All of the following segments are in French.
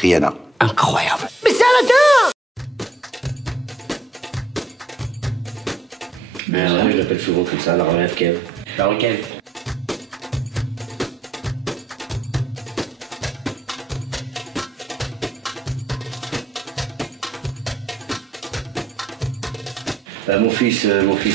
Rihanna. Incroyable. Mais c'est Aladdin! Ouais, je l'appelle souvent comme ça, la relève Kev. La relève. Mon fils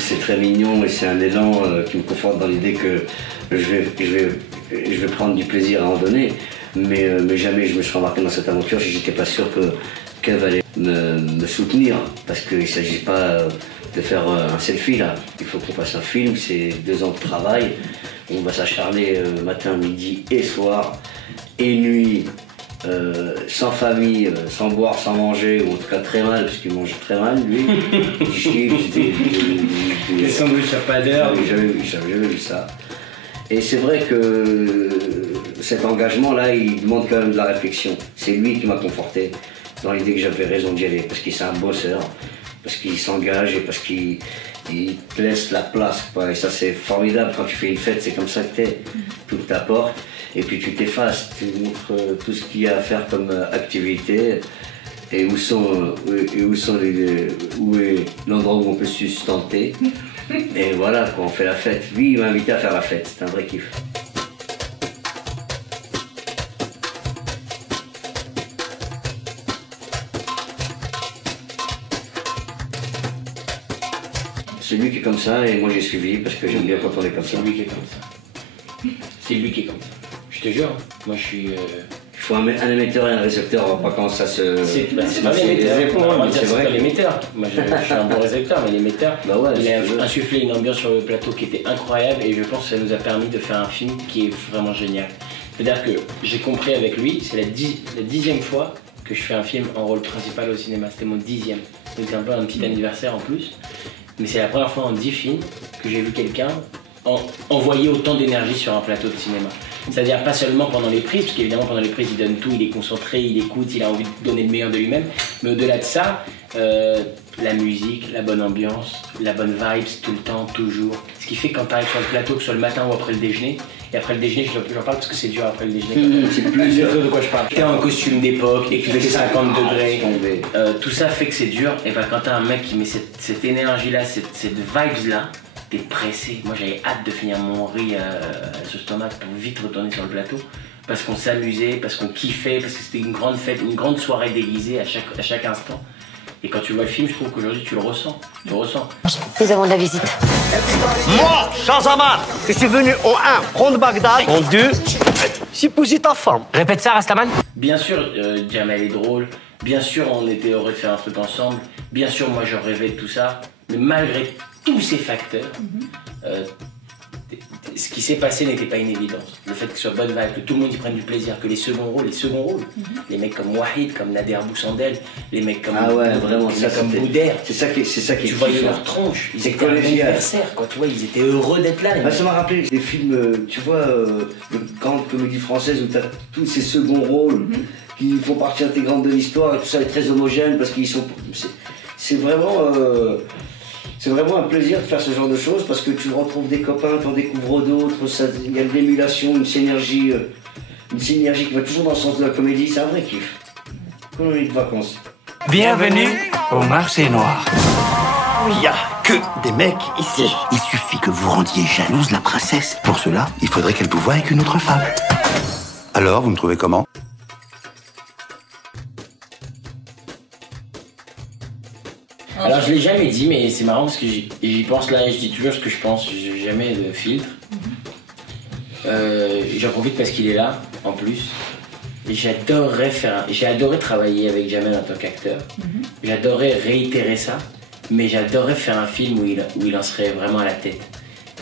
c'est très mignon et c'est un élan qui me conforte dans l'idée que je vais prendre du plaisir à en donner, mais jamais je me suis embarqué dans cette aventure si j'étais pas sûr que Kev allait me soutenir, parce qu'il ne s'agit pas de faire un selfie là, il faut qu'on fasse un film, c'est 2 ans de travail, on va s'acharner matin, midi et soir, et nuit. Sans famille, sans boire, sans manger, ou en tout cas très mal, parce qu'il mange très mal, lui. Des sandwichs à pas d'heure. J'avais jamais vu ça. Et c'est vrai que cet engagement-là, il demande quand même de la réflexion. C'est lui qui m'a conforté dans l'idée que j'avais raison d'y aller, parce qu'il est un bosseur, parce qu'il s'engage et parce qu'il te laisse la place, quoi. Et ça, c'est formidable. Quand tu fais une fête, c'est comme ça que t'es. Tout t'apporte. Et puis tu t'effaces, tu montres tout ce qu'il y a à faire comme activité et où est l'endroit où on peut se sustenter. Et voilà, quoi, on fait la fête. Lui, il m'a invité à faire la fête, c'est un vrai kiff. C'est lui qui est comme ça et moi j'ai suivi parce que j'aime bien quand on est comme ça. C'est lui qui est comme ça. C'est lui qui est comme ça. Je te jure, moi je suis... Il faut un émetteur et un récepteur, on va pas commencer à se... C'est pas l'émetteur, moi je suis un bon récepteur, mais l'émetteur, bah ouais, il a insufflé une ambiance sur le plateau qui était incroyable et je pense que ça nous a permis de faire un film qui est vraiment génial. C'est-à-dire que j'ai compris avec lui, c'est la 10e fois que je fais un film en rôle principal au cinéma, c'était mon 10e. Donc c'est un peu un petit anniversaire en plus, mais c'est la première fois en 10 films que j'ai vu quelqu'un envoyer autant d'énergie sur un plateau de cinéma. C'est-à-dire pas seulement pendant les prises, parce qu'évidemment pendant les prises il donne tout, il est concentré, il écoute, il a envie de donner le meilleur de lui-même, mais au-delà de ça, la musique, la bonne ambiance, la bonne vibes tout le temps, toujours. Ce qui fait que quand tu arrives sur le plateau, que ce soit le matin ou après le déjeuner, et après le déjeuner, j'en parle parce que c'est dur après le déjeuner. C'est plus dur de quoi je parle. T'es en costume d'époque et que tu fais 50 degrés, tout ça fait que c'est dur, et ben quand t'as un mec qui met cette énergie-là, cette vibes-là, t'es pressé. Moi j'avais hâte de finir mon riz à ce stomac pour vite retourner sur le plateau. Parce qu'on s'amusait, parce qu'on kiffait, parce que c'était une grande fête, une grande soirée déguisée à chaque instant. Et quand tu vois le film, je trouve qu'aujourd'hui tu le ressens. Tu le ressens. Nous avons de la visite. Moi, Shahzaman, je suis venu au 1, prendre Bagdad, en 2, épouser ta femme. Répète ça, Rastaman. Bien sûr, Jamel est drôle. Bien sûr, on était heureux de faire un truc ensemble. Bien sûr, moi je rêvais de tout ça. Mais malgré tous ces facteurs, ce qui s'est passé n'était pas une évidence. Le fait que ce soit bonne vibe, que tout le monde y prenne du plaisir, que les seconds rôles, les mecs comme Wahid, comme Nader Boussandel, les mecs comme, vraiment, comme Boudère, c'est ça qui est tu voyais leur tronche, ils étaient anniversaire, quoi, tu vois, ils étaient heureux d'être là. Ça m'a rappelé des films, tu vois, de grandes comédies françaises où tu as tous ces seconds rôles qui font partie intégrante de l'histoire et tout ça est très homogène parce qu'ils sont... C'est vraiment un plaisir de faire ce genre de choses parce que tu retrouves des copains, tu en découvres d'autres, il y a de l'émulation, une synergie qui va toujours dans le sens de la comédie, c'est un vrai kiff. Colonie de vacances. Bienvenue au marché noir. Il n'y a que des mecs ici. Il suffit que vous rendiez jalouse la princesse. Pour cela, il faudrait qu'elle vous voie avec une autre femme. Alors, vous me trouvez comment ? Alors je l'ai jamais dit, mais c'est marrant parce que j'y pense là et je dis toujours ce que je pense, j'ai jamais de filtre. J'en profite parce qu'il est là, en plus. Et j'ai adoré travailler avec Jamel en tant qu'acteur. J'adorais réitérer ça, mais j'adorais faire un film où il en serait vraiment à la tête.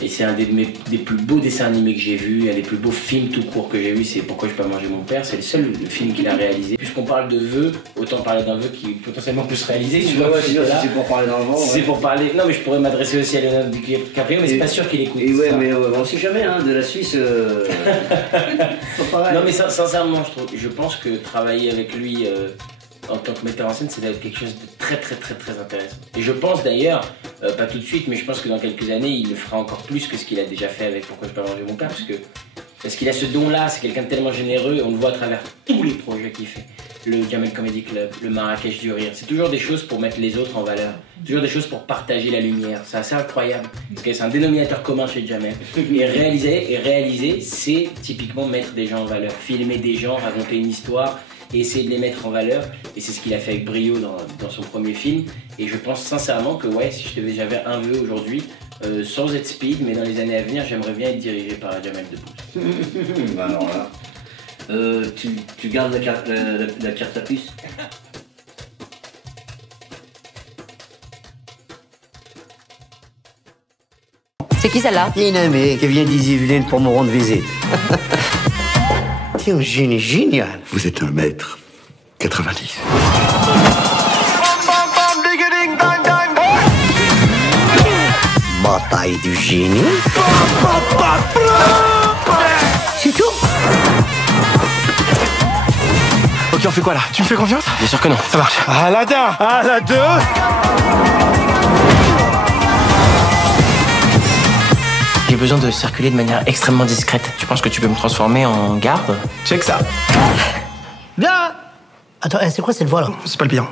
Et c'est un des plus beaux dessins animés que j'ai vu, un des plus beaux films tout court que j'ai vu, c'est Pourquoi je peux pas manger mon père. C'est le seul film qu'il a réalisé. Puisqu'on parle de vœux, autant parler d'un vœu qui potentiellement peut se réaliser. Si c'est pour parler dans le vent. C'est pour parler. Non, mais je pourrais m'adresser aussi à Leonardo DiCaprio, mais c'est pas sûr qu'il écoute. Et ouais, mais on sait jamais, hein, de la Suisse. Non, mais sincèrement, je pense que travailler avec lui en tant que metteur en scène, c'est quelque chose de très intéressant. Et je pense d'ailleurs, pas tout de suite, mais je pense que dans quelques années, il le fera encore plus que ce qu'il a déjà fait avec Pourquoi je peux pas manger mon père, parce que Parce qu'il a ce don-là, c'est quelqu'un de tellement généreux et on le voit à travers tous les projets qu'il fait. Le Jamel Comedy Club, le Marrakech du Rire, c'est toujours des choses pour mettre les autres en valeur. Toujours des choses pour partager la lumière. C'est assez incroyable. Parce que c'est un dénominateur commun chez Jamel. Et réaliser, c'est typiquement mettre des gens en valeur. Filmer des gens, raconter une histoire et essayer de les mettre en valeur. Et c'est ce qu'il a fait avec brio dans son premier film. Et je pense sincèrement que ouais, si j'avais un vœu aujourd'hui, sans être speed, mais dans les années à venir, j'aimerais bien être dirigé par Jamel Debbouze. Bah alors là, tu gardes la carte à puce. C'est qui celle-là? Il y a une amie qui vient d'Isi-Yvelines pour me rendre visite. T'es un génie génial. Vous êtes un maître. 90. Bataille du génie. C'est tout. Ok, on fait quoi là? Tu me fais confiance? Bien sûr que non. Ça marche. Aladdin, à la 2. J'ai besoin de circuler de manière extrêmement discrète. Tu penses que tu peux me transformer en garde? Check ça. Bien. Attends, c'est quoi cette voix là? C'est pas le pire.